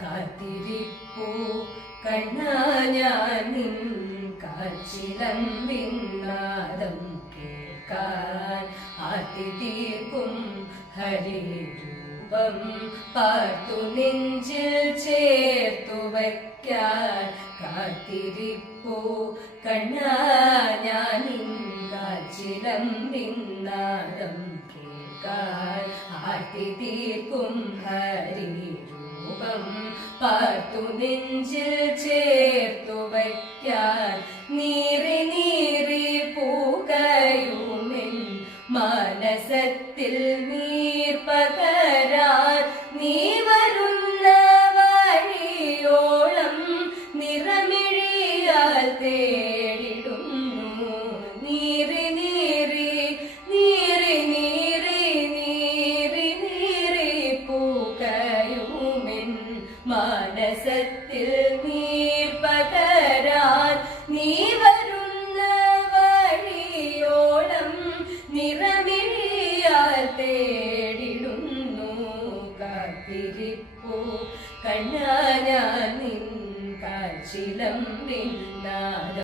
കാത്തിരിപ്പൂ കണ്ണാ ഞാൻ നിൻ കാച്ചിലമ്പിൻ നാദം കേൾക്കാൻ ആർത്തിതീർക്കും ഹരിരൂപം പാർത്തു നെഞ്ചിൽ ചേർത്തു വയ്ക്കാൻ കാത്തിരിപ്പൂ കണ്ണാ ഞാൻ നിൻ കാച്ചിലമ്പിൻ നാദം കേൾക്കാൻ ആർത്തിതീർക്കും ഹരിരൂപം പാർത്തു നെഞ്ചിൽ ചേർത്തു വയ്ക്കാൻ നീറി നീറി പൂകയുമെൻ മനസത്തിൽ നീർ പകരാൻ നീ വരുന്ന വഴിയോളം നിറമിഴിയാൽ തേടിടുന്നു നീറി നീറി നീറി നീറി നീറി നീറി പൂകയുമെൻ മനസത്തിൽ നീർ പകരാൻ നീ വരുന്ന വഴിയോളം നിറമിഴിയാൽ തേടിടുന്നു കാത്തിരിപ്പൂ കണ്ണാ ഞാൻ നിൻ കാച്ചിലമ്പിൻ നാദം